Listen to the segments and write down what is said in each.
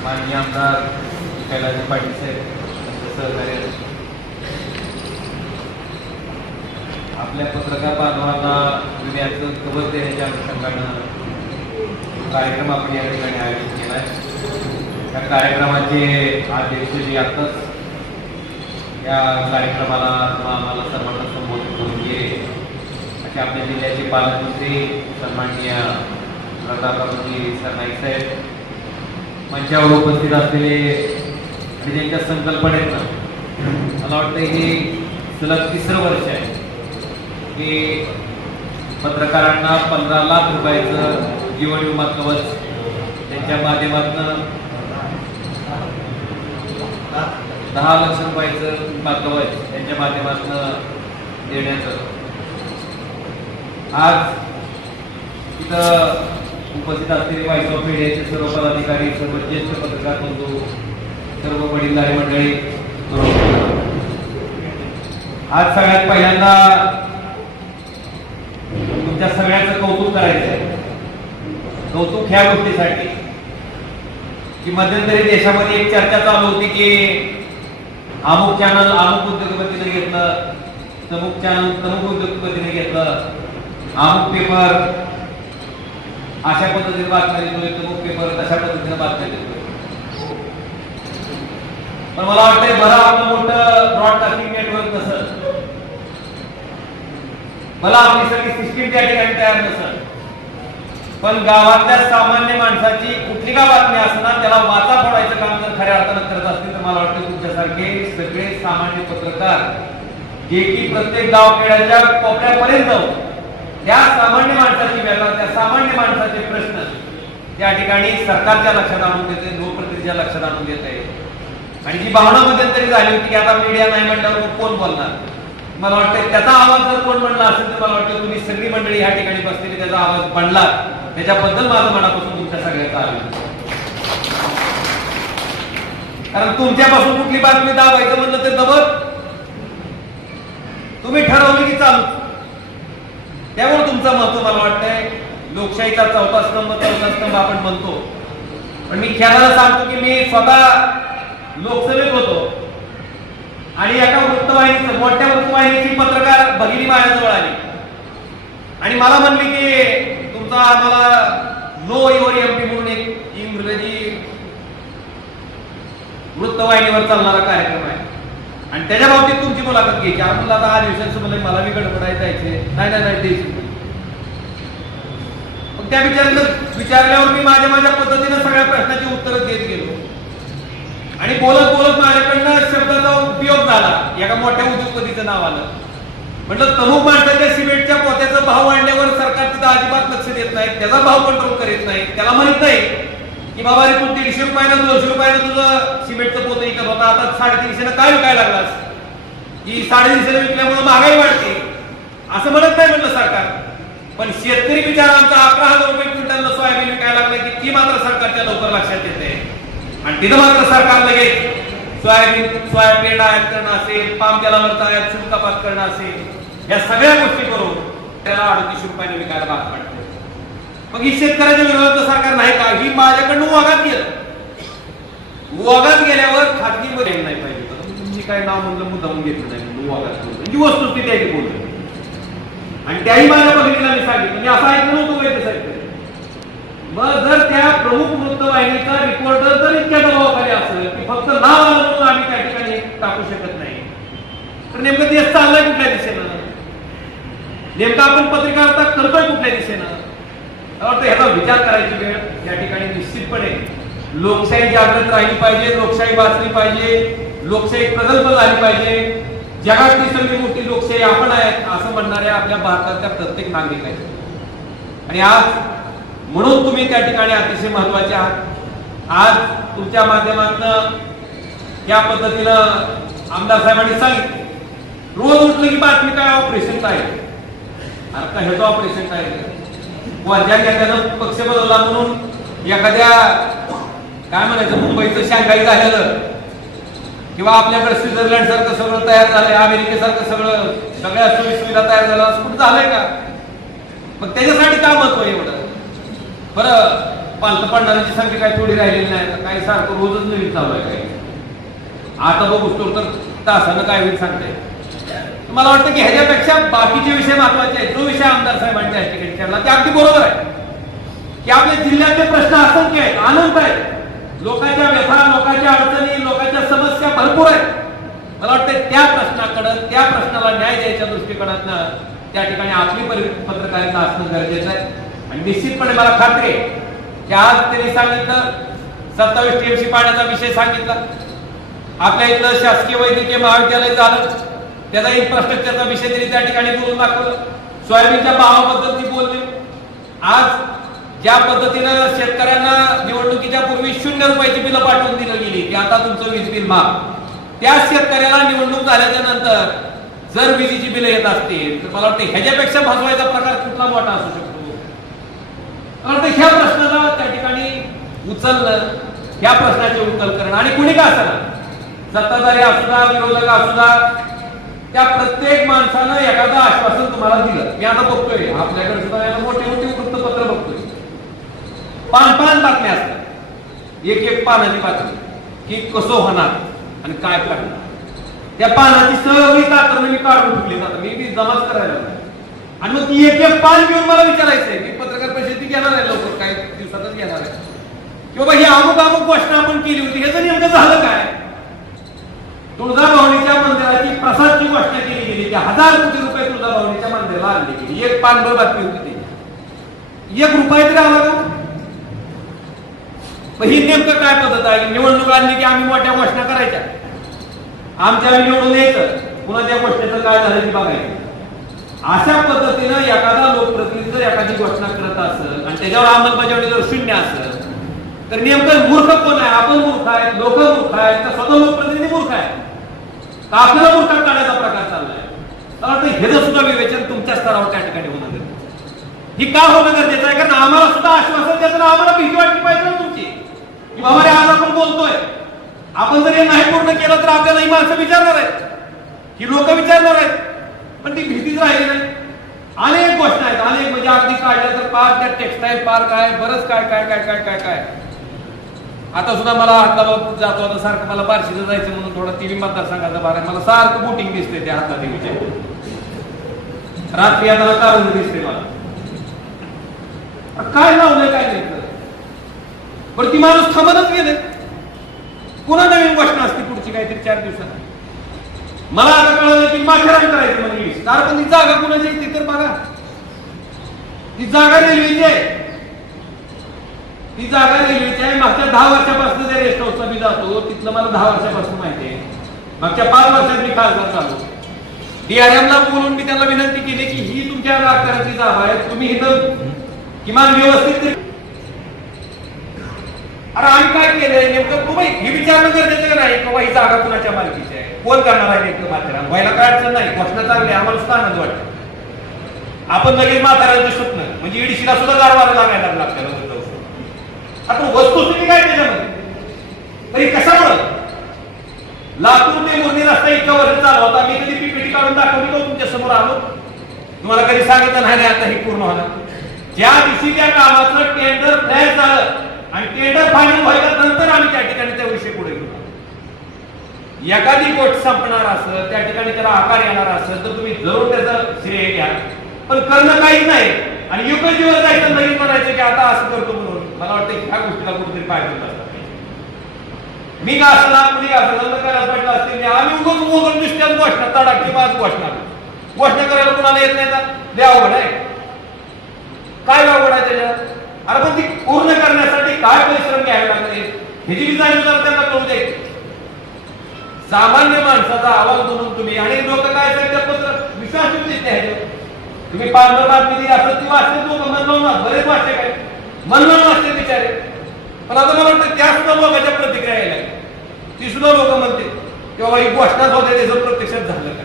माननीय आमदार कैलास पाटील साहेब यांचं सहकार्य आपल्या पत्रकार बांधवांना विम्याचं कवच देण्याच्या अनुषंगानं कार्यक्रम आपण या ठिकाणी आयोजित केला आहे त्या कार्यक्रमाचे अध्यक्ष जे आत्ताच या कार्यक्रमाला आम्हाला सर्वांना संबोधित करून गेले. असे आपल्या जिल्ह्याचे पालकमंत्री सन्माननीय प्रतापरावजी सरनाईक साहेब मंचावर उपस्थित असलेले आणि ज्यांच्या संकल्पनेत मला वाटतं हे सलग तिसरं वर्ष आहे. की पत्रकारांना पंधरा लाख रुपयाचं जीवन विमा कवच त्यांच्या माध्यमातून दहा लक्ष रुपयाचं विमा कवच त्यांच्या माध्यमातून देण्याचं. आज इथं उपस्थित असलेले वाईस ऑफ मीडियाचे सर्व पदाधिकारी सर्व ज्येष्ठ पत्रकार बंधू सर्व वडीलधारी मंडळी आज सगळ्यात पहिल्यांदा तुमच्या सगळ्याचं कौतुक करायचं आहे. कौतुक ह्या गोष्टीसाठी की मध्यंतरी देशामध्ये एक चर्चा चालू होती की अमुक चॅनल अमुक उद्योगपतीने घेतलं तमुक चॅनल तमुक उद्योगपतीने घेतलं अमुक पेपर अशा पद्धतीने बातम्या देतो एक मुख्य पेपर अशा पद्धतीने बातम्या देतो. पण मला वाटतंय बरं आपलं मोठं ब्रॉडकास्टिंग नेटवर्क नसत मला आपली सगळी सिस्टीम त्या ठिकाणी तयार नसत पण गावातल्या सामान्य माणसाची कुठली का बातमी असणार त्याला वाचा फोडायचं काम जर खऱ्या अर्थानं करत असतील तर मला वाटतं तुमच्यासारखे सगळे सामान्य पत्रकार जे की प्रत्येक गाव खेड्याच्या कोपऱ्यापर्यंत जाऊ त्या सामान्य माणसाची व्यथा त्या सामान्य माणसाचे प्रश्न त्या ठिकाणी सरकारच्या लक्षात आणून देते लोकप्रतिनिधीच्या लक्षात आणून देते. आणि जी भावना मध्यंतरी झाली होती की आता मीडिया नाही म्हटल्यावर कोण बोलणार? मला वाटतं त्याचा आवाज जर कोण म्हणला असेल तर मला वाटतं तुम्ही सगळी मंडळी या ठिकाणी बसलेली त्याचा आवाज बनला त्याच्याबद्दल माझं मनापासून तुमच्या सगळ्याचा आभार. कारण तुमच्यापासून कुठली बातमी दाबायचं म्हणलं तर दबत? तुम्ही ठरवलं की चालू त्यामुळे तुमचं महत्त्व मला वाटतंय. लोकशाहीचा चौथा स्तंभ चौथा स्तंभ आपण म्हणतो पण मी खेळाला सांगतो की मी स्वतः लोकसभेत होतो. आणि एका वृत्तवाहिनीचं मोठ्या वृत्तवाहिनीची पत्रकार भगिनी माझ्याजवळ आली. आणि मला म्हणली की तुमचा आम्हाला नो युअर एमपी म्हणून एक इंग्रजी वृत्तवाहिनीवर चालणारा कार्यक्रम आहे. आणि त्याच्या बाबतीत तुमची मुलाखत घ्यायची आपण आता हा दिवसांचं म्हणलं मला बी गडबडायला जायचे नाही नाही नाही द्यायची मग त्या विचारलं विचारल्यावर मी माझ्या माझ्या पद्धतीनं सगळ्या प्रश्नाची उत्तरं देत गेलो. आणि बोलत बोलत माझ्याकडनं शब्दाचा उपयोग झाला. एका मोठ्या उद्योगपतीचं नाव आलं. म्हटलं तमुक माणसाच्या सिमेंटच्या पोत्याचा भाव वाढल्यावर सरकार तिथं अजिबात लक्ष देत नाही. त्याचा भाव कंट्रोल करीत नाही. त्याला म्हणत नाही. की बाबा रे तू दीडशे रुपयानं दोनशे रुपयानं तुझं सिमेंटचं पोतं इथं होता आता साडेतीनशेनं काय विकायला लागलास की साडेतीनशेनं विकल्यामुळे महागाई वाढते. असं म्हणत नाही म्हणलं सरकार. पण शेतकरी विचार आमचा अकरा हजार रुपये क्विंटल सोयाबीन विकायला लागले की ती मात्र सरकारच्या लवकर लक्षात येते. आणि तिथं मात्र सरकार लगेच सोयाबीन सोयाबीन आयात करणं असेल पाम तेलावरचा आयात शुल्क कपात करणं असेल या सगळ्या गोष्टी करून त्याला अडतीसशे रुपयाने विकायला भाग पडते. मग ही शेतकऱ्याच्या विरोधात सरकार नाही का? ही माझ्याकडनं वागात गेलं. वागात गेल्यावर खाजगी मध्ये नाही पाहिजे. मी काय नाव म्हणलं मुद्दाम घेतलं नाही. म्हणून वागात बोलतो ही म्हणजे वस्तुस्थिती आहे ती बोलतो आणि त्याही माझ्या बहिणीला मी सांगितलं. मी असं ऐकलं होतो वैद्य साहेब. मग जर त्या प्रमुख वृत्तवाहिनीचा रिपोर्टर जर इतक्या दबावाखाली असेल की फक्त नाव आलं म्हणून आम्ही त्या ठिकाणी टाकू शकत नाही. तर नेमकं देश चाललाय कुठल्या दिशेनं? नेमकं आपण पत्रकारिता करतोय कुठल्या दिशेनं? ह्याचा विचार करायची वेळ या ठिकाणी निश्चितपणे. लोकशाही जागृत राहिली पाहिजे लोकशाही वाचली पाहिजे लोकशाही प्रगल्भ झाली पाहिजे. जगातली सगळी मोठी लोकशाही आपण आहे असं म्हणणाऱ्या आपल्या भारतातल्या प्रत्येक नागरिक आहेत आणि आज म्हणून तुम्ही त्या ठिकाणी अतिशय महत्त्वाचे आहात. आज तुमच्या माध्यमातून या पद्धतीनं आमदार साहेबांनी सांगितलं रोज उठलं की बातमी काय ऑपरेशन काय? अरे का ह्याचं ऑपरेशन काय? वर्ध्या त्यानं पक्ष बदलला म्हणून एखाद्या काय म्हणायचं मुंबईचं शांघाई झालेलं किंवा आपल्याकडे स्वित्झर्लंड सारखं सगळं तयार झालंय अमेरिकेसारखं सगळं सगळ्या सोयी सुविधा तयार झाल्या असं कुठं झालंय का? मग त्याच्यासाठी का महत्त्व आहे एवढं? बरं पालत पडणाऱ्यांची संख्या काय थोडी राहिलेली नाही आता काही सारखं रोजच नवीन चालू आहे काही आता बघू तर तासानं काय होईल सांगताय. मला वाटतं की ह्याच्यापेक्षा बाकीचे विषय महत्त्वाचे आहेत. जो विषय आमदार साहेबांच्या ठिकाणी ठरला ते अगदी बरोबर आहे. की आपल्या जिल्ह्यातले प्रश्न असंख्य आहेत अनंत आहेत. लोकांच्या व्यथा लोकांच्या अडचणी लोकांच्या समस्या भरपूर आहेत. मला वाटतं त्या प्रश्नाकडं त्या प्रश्नाला न्याय द्यायच्या दृष्टिकोनातनं त्या ठिकाणी आपली पत्रकारिता असणं गरजेचं आहे. आणि निश्चितपणे मला खात्री आहे की आज त्यांनी सांगितलं सत्तावीस टीएमसी पाण्याचा विषय सांगितला. आपल्या इथलं शासकीय वैद्यकीय महाविद्यालय झालं. त्याचा इन्फ्रास्ट्रक्चरचा विषय त्यांनी त्या ठिकाणी बोलून दाखवलं. सोयाबीनच्या भावाबद्दल ती बोलली. आज ज्या पद्धतीनं शेतकऱ्यांना निवडणुकीच्या पूर्वी शून्य रुपयाची बिलं पाठवून दिलं गेली की आता तुमचं वीज बिल माफ. त्या शेतकऱ्याला निवडणूक झाल्याच्यानंतर जर विजेची बिलं येत असतील तर मला वाटतं ह्याच्यापेक्षा भाजवायचा प्रकार कुठला मोठा असू शकतो? मला ह्या प्रश्नाला त्या ठिकाणी उचलणं ह्या प्रश्नाचे उत्तर करणं. आणि कुणी का असणार? सत्ताधारी असुदा विरोधक असुदा त्या प्रत्येक माणसानं एखादं आश्वासन तुम्हाला दिलं. मी आता बघतोय आपल्याकडे सुद्धा मोठे मोठे वृत्तपत्र बघतोय. पान पान बातम्या असतात. एक एक पानाची बातमी. की कसं होणार आणि काय करणार. त्या पानाची सगळी कातरणं मी काढून ठेवली जातात. मी बी जमाच करायला आणि मग ती एक एक पान घेऊन मला विचारायचंय मी पत्रकार परिषदेत घेणार आहे लवकर. काही दिवसातच घेणार आहे. की ही अमुक अमुक घोषणा आपण केली होती. ह्याचं नेमकं झालं काय? तुळजाभवानीच्या मंदिराची प्रसादची घोषणा केली गेली. की हजार कोटी रुपये तुळजाभवानीच्या मंदिराला आणले गेली. एक पानभर बातमी होती ती एक रुपये तरी आला का? मग ही नेमकं काय पद्धत आहे? निवडणूक आणली की आम्ही मोठ्या घोषणा करायच्या? आमच्या निवडून यायचं. पुन्हा त्या घोषणेचं काय झालं ते बघायचं. अशा पद्धतीनं एखादा लोकप्रतिनिधी जर एखादी घोषणा करत असेल आणि त्याच्यावर अंमलबजावणी जर शून्य असेल तर नेमकं मूर्ख कोण आहे? आपण मूर्ख आहे लोक मूर्ख आहेत तर स्वतः लोकप्रतिनिधी मूर्ख आहे का आपल्याला मूर्खात काढायचा प्रकार चाललाय. मला वाटतं ह्याचं सुद्धा विवेचन तुमच्या स्तरावर त्या ठिकाणी होणं गरजेचं ही का होणं गरजेचं आहे? कारण आम्हाला सुद्धा आश्वासन द्यायचं आम्हाला भीती वाटली पाहिजे ना तुमची. की बाबा रे आज आपण बोलतोय. आपण जर हे नाही पूर्ण केलं तर आपल्याला ही माणसं विचारणार आहेत. ही लोक विचारणार आहेत. पण ती भीतीच राहिली नाही. अनेक गोष्ट आहेत. अनेक म्हणजे अगदी काढल्या तर पार त्या टेक्स्टाईल पार्क आहे बरंच काय काय काय काय काय काय. आता सुद्धा मला हातला जातो आता सारखं मला बार्शीला जायचं म्हणून थोडा टीव्ही मतदारसंघाचा भार आहे. मला सारखं बोटिंग दिसते त्या हातला देवीच्या रात्री आता कारण दिसते मला. काय लावलंय काय नाही बरं ती माणूस थांबतच गेले पुन्हा नवीन गोष्ट असते पुढची काहीतरी चार दिवसात. मला आता कळलं की माथेरान करायचं म्हणजे वीस कारण पण ती जागा कुणाची आहे ती तर बघा. ती जागा रेल्वेची आहे. ती जागा रेल्वेची आहे मागच्या दहा वर्षापासून त्या रेस्ट हाऊसला मी जातो तिथलं मला दहा वर्षापासून माहिती आहे. मागच्या पाच वर्षात मी खासदार चालू DRM ला बोलून मी त्यांना विनंती केली की ही तुमच्या राजकारणाची जागा आहे तुम्ही इथं किमान व्यवस्थित अरे आम्ही काय केलंय? नेमकं तुम्ही हे विचारणं गरजेचं नाही बाबा ही जागा कुणाच्या मालकीची आहे. कोण करणार आहे नेमकं माथेरान व्हायला काय अडचण नाही. घोषणा चांगली आहे, आम्हाला सुद्धा आनंद वाटतो. आपण लगेच माथेरानचं स्वप्न. म्हणजे इडशीला सुद्धा गारवारा लागायला लागतं आता वस्तुस्थिती काय त्याच्यामध्ये? तरी कशामुळे? लातूर ते मुरणी रस्ता इतका वर्ष चालू होता. मी कधी पीपीटी काढून दाखवली तो हो तुमच्यासमोर आलो? तुम्हाला कधी सांगितलं नाही नाही, आता हे पूर्ण होणार. ज्या दिवशी त्या कामाचं टेंडर फ्लॅश झालं आणि टेंडर फायनल व्हायला नंतर आम्ही त्या ठिकाणी त्या विषयी पुढे गेलो. एखादी गोष्ट संपणार असं त्या ठिकाणी त्याला आकार येणार असं तर तुम्ही जरूर त्याचं श्रेय घ्या. पण करणं काहीच नाही. आणि युग दिवस जायचं नवीन म्हणायचं की आता असं करतो म्हणून. मला वाटतं ह्या गोष्टीला कुठेतरी पाय ठेवत असतात. मी का असणार? कुणी का असणार? तर करायला पाहिजे असते आम्ही उगाच मोगल नुसत्याच घोषणा तडाखी माझ घोषणा. घोषणा करायला कुणाला येत नाही का लय अवघड आहे. काय अवघड आहे त्याच्यात? अरे पण ती पूर्ण करण्यासाठी काय परिश्रम घ्यावे लागले? ह्याची मी जाणीव जरा त्यांना कळू दे. सामान्य माणसाचा आवाज म्हणून तुम्ही आणि लोक काय असतात पत्र विश्वास ठेवून देत नाही. तुम्ही पांढर बातमी दिली असं ती वाचते लोक मन लावून बरेच वाचते काय? मन लावून वाचते बिचारे. पण आता मला वाटतं त्या सुद्धा लोकांच्या प्रतिक्रिया यायला ती सुद्धा लोक म्हणते किंवा बाबा ही घोषणाच होते त्याचं प्रत्यक्षात झालं काय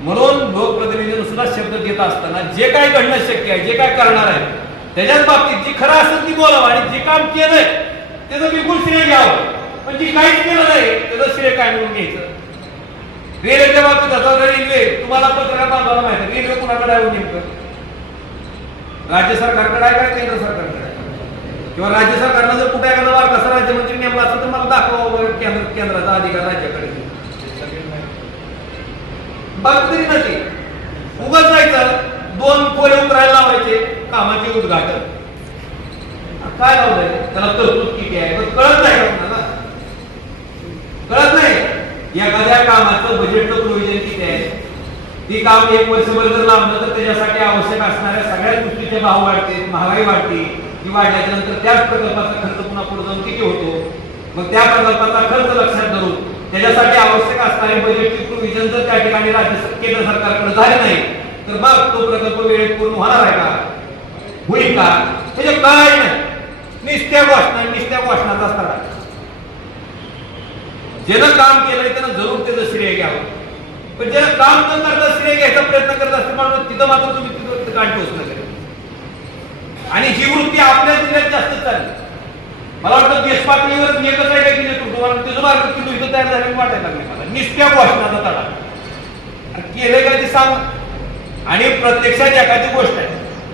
म्हणून लोकप्रतिनिधीनं सुद्धा शब्द देत असताना जे काय घडणं शक्य आहे जे काय करणार आहे त्याच्याच बाबतीत जी खरं असेल ती बोलावं आणि जे काम केलंय त्याचं बिलकुल श्रेय घ्यावं. पण जी काहीच केलं नाही त्याचं श्रेय काय म्हणून घ्यायचं? रेल्वेच्या बाबतीत आता रेल्वे तुम्हाला पत्रकार बांधवाला माहिती रेल्वे कुणाकडे आहे नेमकं? राज्य सरकारकडे आहे का केंद्र सरकारकडे आहे? किंवा राज्य सरकारनं जर कुठे एखादा वारकसा राज्यमंत्री नेमला असेल तर मला दाखवा केंद्र केंद्राचा अधिकार राज्याकडे. बाकी तरी नाही उगाच जायचं दोन पोले उतरायला लावायचे कामाचे उद्घाटन. काय लावलंय? त्याला तरतूद किती आहे? कळत नाही कळत नाही? एखाद्या कामाचं बजेटचं प्रोव्हिजन किती आहे? ती काम एक वर्षभर जर लांबलं तर त्याच्यासाठी आवश्यक असणाऱ्या सगळ्या गोष्टीचे भाव वाढते महागाई वाढते ती वाढल्याच्या नंतर त्याच प्रकल्पाचा खर्च पुन्हा पुढे जाऊन किती होतो? मग त्या प्रकल्पाचा खर्च लक्षात धरून त्याच्यासाठी आवश्यक असणारे बजेटचे प्रोव्हिजन जर त्या ठिकाणी राज्य केंद्र सरकारकडे झाले नाही तर मग तो प्रकल्प वेळेत पूर्ण होणार आहे का? होईल का? म्हणजे काय नाही. निस्त्या घोषणा निस्त्या घोषणाचा असतात ज्यानं काम केलंय त्यानं जरूर त्याचं श्रेय घ्यावं. पण ज्यानं काम न करता श्रेय घ्यायचा प्रयत्न करत असते म्हणून तिथं मात्र तुम्ही तिथं गाठ पोहोचणं करेल आणि ही वृत्ती आपल्या जिल्ह्यात जास्त चालली. मला वाटतं देश पातळीवर एकच आहे की नेतृत्व आणि त्याचं मार्ग किती इथं तयार झालेलं वाटायला लागले मला. निष्ठ्या घोषणाचा तडा. केलंय का ते सांग. आणि प्रत्यक्षात एखादी गोष्ट आहे.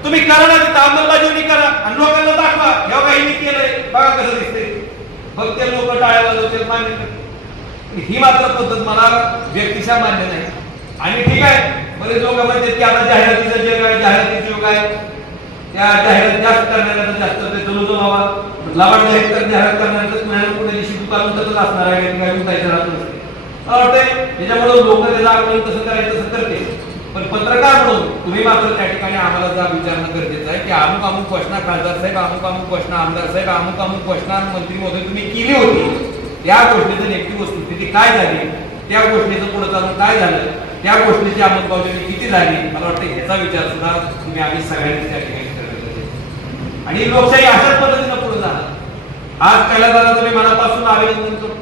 तुम्ही करा ना तिथं अंमलबजावणी करा आणि लोकांना दाखवा. ह्या काही मी केलंय. बघा कसं दिसतंय. मग ते लोक टाळ्या वाजवते मान्य ही मात्र पद्धत मला व्यक्तिशा मान्य नाही. आणि ठीक आहे बरेच लोक म्हणते की आता जाहिरातीचा जग आहे जाहिरातीचा युग आहे त्या जाहिरात जास्त करणाऱ्याला जास्त ते जणू बाबा लवाड जाहीर कर जाहिरात करणाऱ्याच मिळालं कुठे दिवशी दुकान तसंच असणार आहे की काय उठायचं राहत नसते. मला वाटतंय त्याच्यामुळे लोक त्याचं आकलन तसं करायचं तसं करते पण पत्रकार म्हणून तुम्ही मात्र त्या ठिकाणी आम्हाला जा विचारणं गरजेचं आहे की अमुक अमुक घोषणा खासदार साहेब अमुक अमुक घोषणा आमदार साहेब अमुक अमुक घोषणा मंत्री महोदय तुम्ही केली होती. त्या घोषणेचं नेमकी वस्तुस्थिती काय झाली? त्या गोष्टीचं पुढे चालून काय झालं? त्या गोष्टीची अंमलबजावणी किती झाली? मला वाटतं ह्याचा विचार सुद्धा तुम्ही आम्ही सगळ्यांनी त्या ठिकाणी आणि लोकशाही अशाच पद्धतीनं पुढे झाला. आज कैलासाला तुम्ही मनापासून अभिनंदन करतो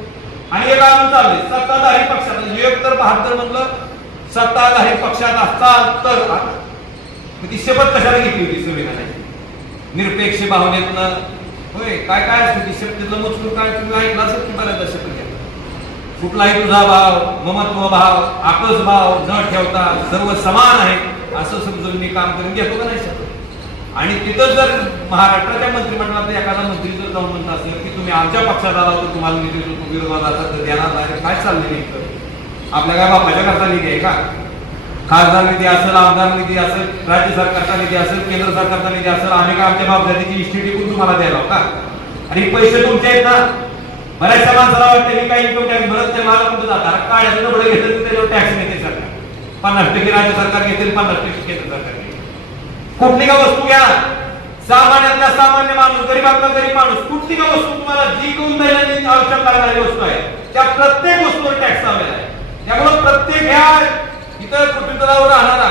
आणि एक अजून चालले सत्ताधारी पक्षात एक तर बहात्तर म्हणलं सत्ताधारी पक्षात असताल तर ती शपथ कशाला घेतली होती? संविधानाची. निरपेक्ष भावनेतनं होय काय काय असतं ती शपथेतलं मजकूर काय तुम्ही ऐकलं असेल की बऱ्याचदा शपथ कुठलाही तुझा भाव ममत्व भाव आकस भाव न ठेवता सर्व समान आहे असं समजून मी काम करून घेतो का नाही शकत आणि तिथं जर महाराष्ट्राच्या मंत्रिमंडळात एखादा मंत्री जर जाऊन म्हणत असेल की तुम्ही आमच्या पक्षात आला तर तुम्हाला निधी देतो विरोधात आता तर देणार नाही. काय चाललंय नेमकं? आपल्या काय बापाच्या करता निधी आहे का? खासदार निधी असेल आमदार निधी असेल राज्य सरकारचा निधी असेल केंद्र सरकारचा निधी असेल आम्ही का आमच्या बापजातीची इष्टी टिकून तुम्हाला द्यायला का? आणि पैसे तुमचे आहेत ना? बऱ्याचशा माणसाला वाटतं की काही इन्कम टॅक्स भरत ते मला कुठं जातात? काळ्याचं नबळं घेतलं त्याच्यावर टॅक्स घेते सरकार. पन्नास टक्के राज्य सरकार घेतील पन्नास टक्के केंद्र सरकार घेतील. कुठली का वस्तू घ्या? सामान्यातला सामान्य माणूस गरीबातला गरीब माणूस कुठली का वस्तू तुम्हाला जी कोण दैनंदिन आवश्यक लागणारी वस्तू आहे? त्या प्रत्येक वस्तूवर टॅक्स लावलेला आहे. त्यामुळे प्रत्येक ह्या इतर पृथ्वी तलावर राहणारा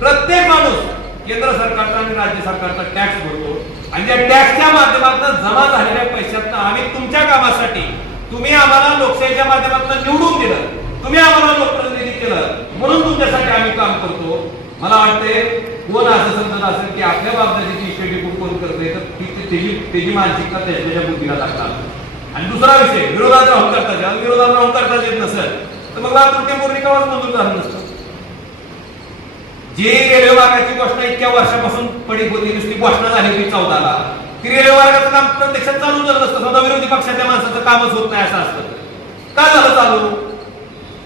प्रत्येक माणूस केंद्र सरकारचा आणि राज्य सरकारचा टॅक्स भरतो. आणि त्या टॅक्सच्या माध्यमातून जमा झालेल्या पैशातनं आम्ही तुमच्या कामासाठी तुम्ही आम्हाला लोकशाहीच्या माध्यमातून निवडून दिलं. तुम्ही आम्हाला लोकप्रतिनिधी केलं. म्हणून तुमच्यासाठी आम्ही काम करतो. मला वाटते कोण असं समजत असेल की आपल्या बाबतीची इष्टेटी कोण कोण करते तर त्याची त्याची मानसिकता त्याच्या बुद्धीला लागतात आणि दुसरा विषय विरोधात राहून करता येईल विरोधात राहून करता येत नसेल. तर मग लातूर ते मंजूर झालं नसतं. जी रेल्वे मार्गाची घोषणा इतक्या वर्षापासून पडीक होती नुसती घोषणा झाली होती चौदाला. ती रेल्वे मार्गाचं काम प्रत्यक्षात चालू झालं असतं समजा विरोधी पक्षाच्या माणसाचं कामच होत नाही असं असतं. का झालं चालू?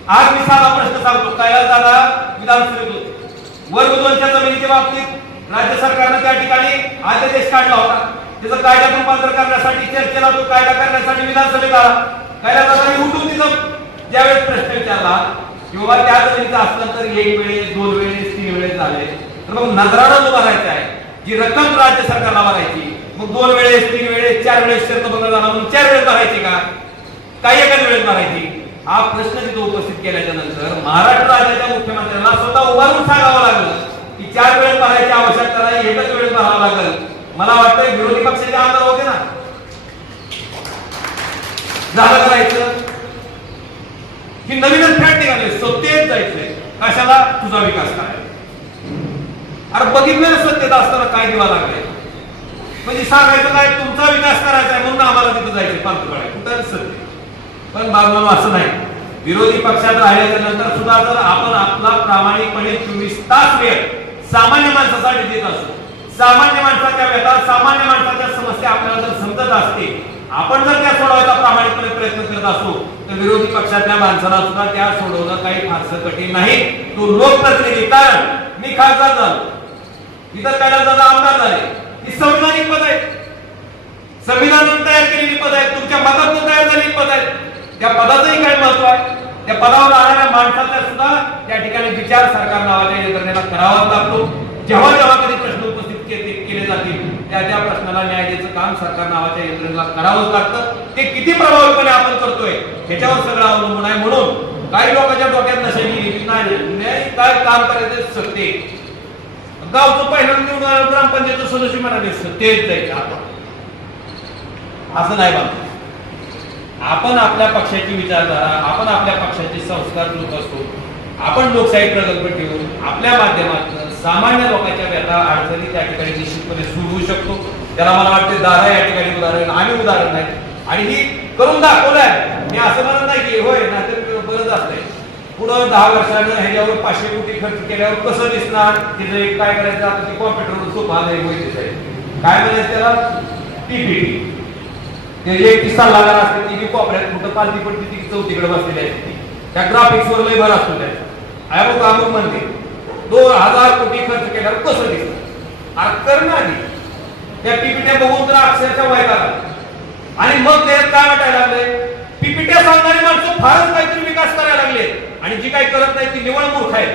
आज मी साधा प्रश्न सांगतो काय झाला विधानसभेत वर्ग दोनच्या जमिनीच्या बाबतीत राज्य सरकारनं त्या ठिकाणी आदेश काढला होता. त्याचं कायदा रूपांतर करण्यासाठी चर्चेला तो कायदा करण्यासाठी विधानसभेत आला. कायदा उठून तिथं ज्यावेळेस प्रश्न विचारला किंवा त्याच त्या असलं तर एक वेळेस दोन वेळेस तीन वेळेस झाले तर मग नजरानं जो भरायचा आहे जी रक्कम राज्य सरकारला भरायची मग दोन वेळेस तीन वेळेस चार वेळेस शर्त बघा झाला म्हणून चार वेळेस भरायची का? काही एकाच वेळेस भरायची हा प्रश्न तिथे उपस्थित केल्याच्यानंतर महाराष्ट्र राज्याच्या मुख्यमंत्र्यांना स्वतः उभारून सांगावं लागलं की चार वेळेस भरायची आवश्यकता नाही एकच वेळेस भरावं लागलं. मला वाटतं विरोधी पक्षाचे आमदार होते ना. झालं करायचं की नवीनच फॅट निघाले सत्तेत जायचंय. कशाला? तुझा विकास करायचा अरे बघितलं सत्तेत असताना काय दिवा लागले म्हणजे सांगायचं काय तुमचा विकास करायचा आहे म्हणून आम्हाला तिथं जायचं पालतुकडे कुठं सत्य? पण बाबा असं नाही. विरोधी पक्षात राहिल्याच्या नंतर सुद्धा जर आपण आपला प्रामाणिकपणे चोवीस तास वेळ सामान्य माणसासाठी देत असतो सामान्य माणसाच्या व्यथा सामान्य माणसाच्या समस्या आपल्याला जर समजत असते आपण जर त्या सोडवायचा प्रामाणिकपणे प्रयत्न करत असतो तर विरोधी पक्षातल्या माणसाला सुद्धा त्या सोडवणं काही फारसं कठीण नाही. तो लोकप्रतिनिधी कारण मी खासदार झालो. इतर काय दादा आमदार झाले. ही संविधानिक पद आहे संविधानात तयार केलेली पद आहे तुमच्या मतातून तयार झालेली पद आहे त्या पदाचंही काय महत्त्व आहे? त्या पदावर राहणाऱ्या माणसाचा सुद्धा त्या ठिकाणी विचार सरकार नावाच्या यंत्रणेला करावाच लागतो. जेव्हा जेव्हा कधी प्रश्न उपस्थित केले जातील त्या त्या प्रश्नाला न्याय द्यायचं काम सरकार नावाच्या यंत्रणेला करावंच लागतं. ते किती प्रभावीपणे आपण करतोय ह्याच्यावर सगळं अवलंबून आहे म्हणून काही लोकांच्या डोक्यात नसेल गेली नाही काय काम करायचं सत्ते गावचं पहिल्यांदा निवडून ग्रामपंचायत सदस्य म्हणाले सत्तेत जायचं आपण असं नाही बाबा. आपण आपल्या पक्षाची विचारधारा आपण आपल्या पक्षाचे संस्कार लोक असतो आपण लोकशाही प्रकल्प ठेवून आपल्या माध्यमातून सामान्य लोकांच्या व्यथा अडचणी त्या ठिकाणी निश्चितपणे सोडवू शकतो. त्याला मला वाटते दादा या ठिकाणी उदाहरण आम्ही उदाहरण नाही. आणि ही करून दाखवलंय. मी असं म्हणत नाही की होय नाहीतर बरंच असतंय. पुढं दहा वर्षानं ह्याच्यावर पाचशे कोटी खर्च केल्यावर कसं दिसणार? तिथं एक काय करायचं? आता ते कॉम्प्युटरवर सोपा नाही माहितीच काय म्हणायचं त्याला? टीपीटी ते जे किस्सा लागणार असते ती बी कॉपऱ्यात कुठं पालती पडते ती चौथीकडे बसलेली आहे ती. त्या ग्राफिक्सवर लय भर असतो त्या अमुक अमुक म्हणते दोन हजार कोटी खर्च केल्यावर कसं दिसत अरे कर ना आधी त्या पीपीट्या बघून तर अक्षरशः वाईट आला. आणि मग ते काय वाटायला लागले? पीपीट्या सांगणारी माणसं फारच काहीतरी विकास करायला लागले. आणि जी काही करत नाही ती निवळ मूर्ख आहे.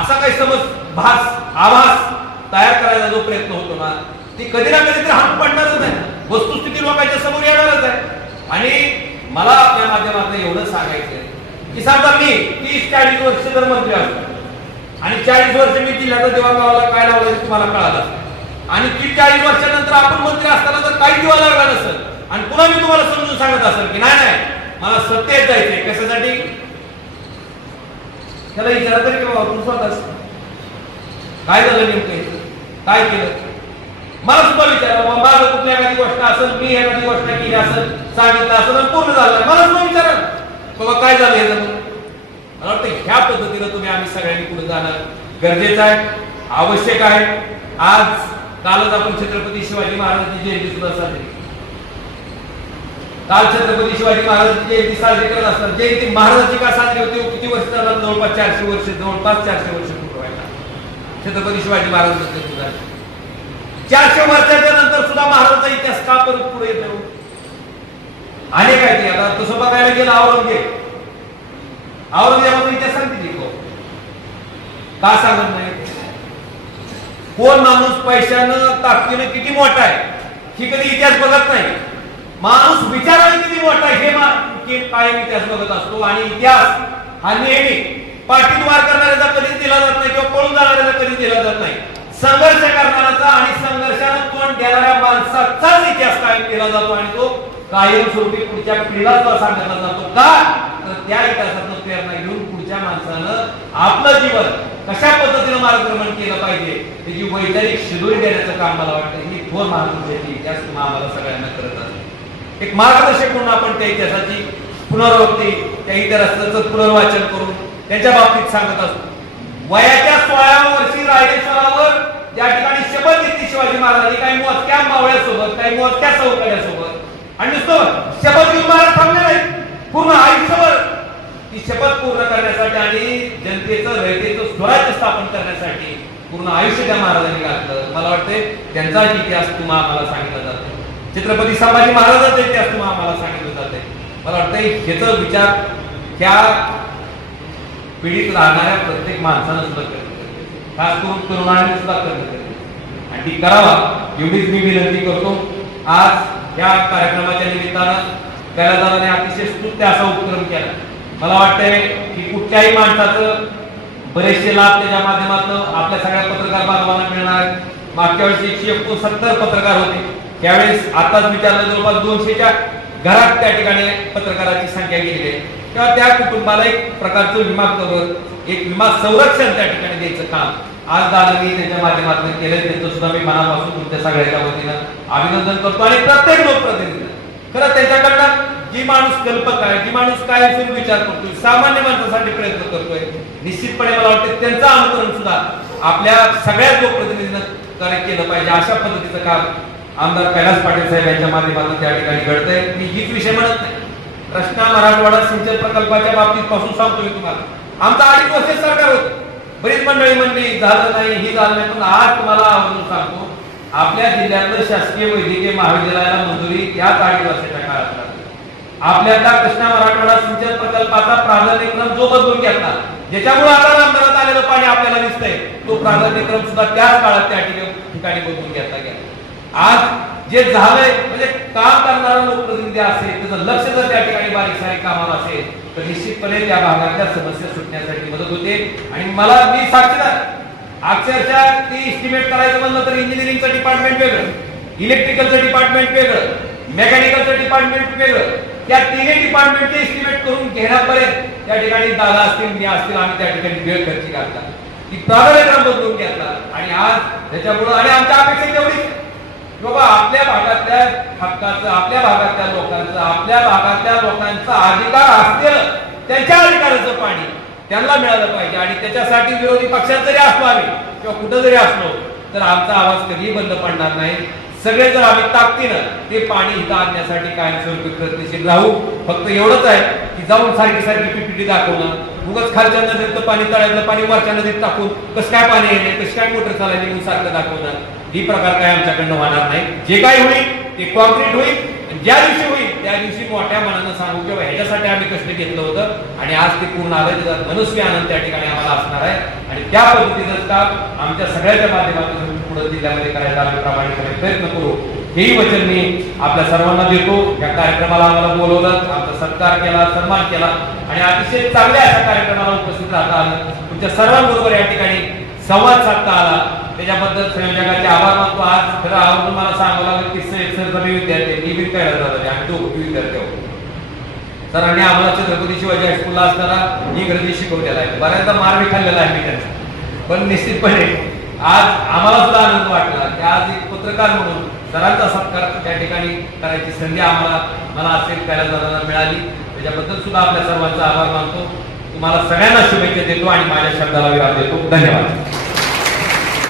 असा काही समज भास आभास तयार करायचा जो प्रयत्न होतो ना ती कधी ना कधी तर हात पडणारच आहे वस्तुस्थिती लोकांच्या समोर येणारच आहे. आणि मला आपल्या माध्यमातून एवढं सांगायचं की समजा मी तीस चाळीस वर्ष जर मंत्री असतो आणि चाळीस वर्ष मी जिल्ह्याचा दिवा गावाला काय लावलं तुम्हाला कळालं. आणि ती चाळीस वर्षानंतर आपण मंत्री असताना जर काही दिवा लागला नसेल. आणि पुन्हा मी तुम्हाला समजून सांगत असेल की नाही नाही मला सत्तेत जायचंय. कशासाठी? त्याला विचारा तरी की बाबा तू स्वतःच. काय झालं नेमकं काय केलं? मला सुद्धा विचारा बाबा माझं कुठली एखादी गोष्ट असेल मी एखादी गोष्ट केली असेल सांगितलं असेल पूर्ण झालं मला सुद्धा विचारा. बाबा काय झालं हे जमून मला वाटतं ह्या पद्धतीनं तुम्ही आम्ही सगळ्यांनी पुढे जाणं गरजेचं आहे आवश्यक आहे. आज कालच आपण छत्रपती शिवाजी महाराजांची जयंती सुद्धा साजरी काल. छत्रपती शिवाजी महाराजांची जयंती साजरी करत असतात जयंती महाराजांची का साजरी होती? हो, किती वर्ष झाला जवळपास चारशे वर्ष जवळपास चारशे वर्ष पूर्ण व्हायला. छत्रपती शिवाजी महाराजांची जयंती झाली. चारशे वर्षाच्या नंतर सुद्धा महाराजांचा इतिहास का परत पुढे येतो? अनेक आहेत ते आता. तसं बघायला गेलं औरंगजेब. औरंगजेबाचा इतिहास सांगते ती. का सांगत नाही? कोण माणूस पैशानं ताकदीनं किती मोठा आहे ही कधी इतिहास बघत नाही. माणूस विचाराने किती मोठा आहे हे की कायम इतिहास बघत असतो. आणि इतिहास हा नेहमी पाठीद्वार करणाऱ्याचा कधीच दिला जात नाही किंवा पळून जाणाऱ्याचा कधीच दिला जात नाही. संघर्ष करणाऱ्याचा आणि संघर्षानं तोंड देणाऱ्या माणसाचाच इतिहास कायम केला जातो. आणि तो कायमस्वरूपी पुढच्या पिढीला सांगितला जातो. का? तर त्या इतिहासातून प्रेरणा घेऊन पुढच्या माणसानं आपलं जीवन कशा पद्धतीनं मार्गक्रमण केलं पाहिजे त्याची वैचारिक शिदोरी देण्याचं काम मला वाटतं ही थोर महापुरुषाची इतिहास तुम्हा आम्हाला सगळ्यांना करत असते एक मार्गदर्शक म्हणून आपण त्या इतिहासाची पुनरावृत्ती त्या इतिहासाचं पुनर्वाचन करून त्यांच्या बाबतीत सांगत असतो. वयाच्या सोळाव्या वर्षी रायरेश्वरावर या ठिकाणी शपथ घेतली शिवाजी महाराजांनी काही मोजक्या मावळ्यासोबत काही मोजक्या सौकड्यासोबत आणि नुसतं शपथ घेऊन महाराज थांबले नाही पूर्ण आयुष्यभर ती शपथ पूर्ण करण्यासाठी आणि जनतेचं रयतेचं स्वराज्य स्थापन करण्यासाठी पूर्ण आयुष्य त्या महाराजांनी घातलं. मला वाटतंय त्यांचाच इतिहास तुम्हा आम्हाला सांगितला जातो छत्रपती संभाजी महाराजांचा इतिहास तुम्हा आम्हाला सांगितलं जाते मला वाटतंय ह्याचा विचार त्या पिढीत राहणाऱ्या प्रत्येक माणसानं सुद्धा करणं खास करून तरुणांनी सुद्धा करणं आणि ती करावा एवढीच मी विनंती करतो. आज या कार्यक्रमाच्या निमित्तानं कैलादाराने अतिशय स्तुत्य असा उपक्रम केला. मला वाटतंय की कुठल्याही माणसाचं बरेचसे लाभ त्याच्या माध्यमातून आपल्या सगळ्या पत्रकार बांधवांना मिळणार आहेत. मागच्या वेळेस एकशे एकोणसत्तर पत्रकार होते. त्यावेळेस आताच विचारलं जवळपास दोनशेच्या घरात त्या ठिकाणी पत्रकाराची संख्या गेली आहे. तेव्हा त्या कुटुंबाला एक प्रकारचं विमा कवर एक विमा संरक्षण त्या ठिकाणी द्यायचं काम आज दादानी त्यांच्या माध्यमातून केलं त्याचं सुद्धा मी मनापासून तुमच्या सगळ्याच्या वतीनं अभिनंदन करतो आणि प्रत्येक लोकप्रतिनिधी तर त्याच्याकडनं जी माणूस कल्पक आहे जी माणूस काय विचार करतोय सामान्य माणसासाठी प्रयत्न करतोय निश्चितपणे मला वाटतं त्यांचं अनुकरण सुद्धा आपल्या सगळ्या लोकप्रतिनिधीनं कार्य केलं पाहिजे. अशा पद्धतीचं काम आमदार कैलास पाटील साहेब यांच्या माध्यमातून त्या ठिकाणी घडतंय. मी हीच विषय म्हणत नाही. कृष्णा मराठवाडा सिंचन प्रकल्पाच्या बाबतीत पासून सांगतो मी तुम्हाला. आमचा अडीच वर्ष सरकार होतं. बरीच मंडळी म्हणली झालं नाही ही झालं नाही. पण आज तुम्हाला आवर्जून सांगतो आपल्या जिल्ह्यातलं शासकीय वैद्यकीय महाविद्यालयाला मंजुरी याच आठ वर्षाच्या काळात झाली. आपल्या त्या कृष्णा मराठवाडा सिंचन प्रकल्पाचा प्राधान्यक्रम जो बदलून घेतला ज्याच्यामुळे आता रामदारात आलेलं पाणी आपल्याला दिसतंय तो प्राधान्यक्रम सुद्धा त्याच काळात त्या ठिकाणी बदलून घेतला गेला आज जे झालंय म्हणजे काम करणारा लोकप्रतिनिधी असेल त्याचं लक्ष जर त्या ठिकाणी बारीक सारीक कामाला असेल तर निश्चितपणे त्या भागातल्या समस्या सुटण्यासाठी मदत होते आणि मला मी साक्षीदार अक्षरशः ती इस्टिमेट करायचं म्हणलं तर इंजिनिअरिंगचं डिपार्टमेंट वेगळं इलेक्ट्रिकलचं डिपार्टमेंट वेगळं मेकॅनिकलचं डिपार्टमेंट वेगळं. त्या तिन्ही डिपार्टमेंटचे इस्टिमेट करून घेण्यापर्यंत त्या ठिकाणी दादा असतील मी असतील आम्ही त्या ठिकाणी वेळ खर्च घातला की प्राधान्यक्रम बदलून घेतला. आणि आज त्याच्यामुळं आणि आमच्या अपेक्षा तेवढीच. बाबा आपल्या भागातल्या हक्काचं आपल्या भागातल्या लोकांचं आपल्या भागातल्या लोकांचा अधिकार असतील त्यांच्या अधिकाराचं पाणी त्यांना मिळालं पाहिजे. आणि त्याच्यासाठी विरोधी पक्षात जरी असलो आम्ही किंवा कुठं जरी असलो तर आमचा आवाज कधीही बंद पडणार नाही. सगळे जर आम्ही ताकदीनं ते पाणी इथं आणण्यासाठी कायमस्वरूपी प्रयत्नशील राहू फक्त एवढंच आहे की जाऊन सारखी सारखी पीपीटी दाखवणं उगाच खालच्या नदीतलं पाणी तळ्यातलं पाणी वरच्या नदीत टाकून कसं काय पाणी येणे कसं काय मोटर चालायला सारखं दाखवणं ही प्रकार काय आमच्याकडनं होणार नाही. जे काय होईल ते कॉन्क्रीट होईल. ज्या दिवशी होईल त्या दिवशी मोठ्या मनानं सांगू किंवा ह्याच्यासाठी आम्ही कष्ट घेतलं होतं. आणि आज ते पूर्ण आलं त्याचा मनस्वी आनंद त्या ठिकाणी आम्हाला असणार आहे. आणि त्या पद्धतीचं काम आमच्या सगळ्याच्या माध्यमातून पुढे जिल्ह्यामध्ये करायचा आम्ही प्रामाणिकपणे प्रयत्न करू. हेही वचन मी आपल्या सर्वांना देतो. या कार्यक्रमाला आम्हाला बोलवलं आमचा सत्कार केला सन्मान केला. आणि अतिशय चांगल्या अशा कार्यक्रमाला उपस्थित राहता आलं. तुमच्या सर्वांबरोबर या ठिकाणी संवाद साधता आला. त्याच्याबद्दल संयोजकाचे आभार मानतो. आज खरं आवर्जून मला सांगावं लागेल की सर विद्यार्थी मी बी काय झालं आम्ही दोघं विद्यार्थी आहोत. सरांनी आम्हाला छत्रपती शिवाजी हायस्कूलला असताना इंग्रजी शिकवलेला आहे. बऱ्याचदा मार खाल्लेला आहे मी त्यांचा. पण निश्चितपणे आज आम्हाला सुद्धा आनंद वाटला की आज एक पत्रकार म्हणून सरांचा सत्कार त्या ठिकाणी करायची संधी आम्हाला मला असेल करायला जाताना मिळाली. त्याच्याबद्दल सुद्धा आपल्या सर्वांचा आभार मानतो. तुम्हाला सगळ्यांना शुभेच्छा देतो आणि माझ्या शब्दाला विराम देतो. धन्यवाद.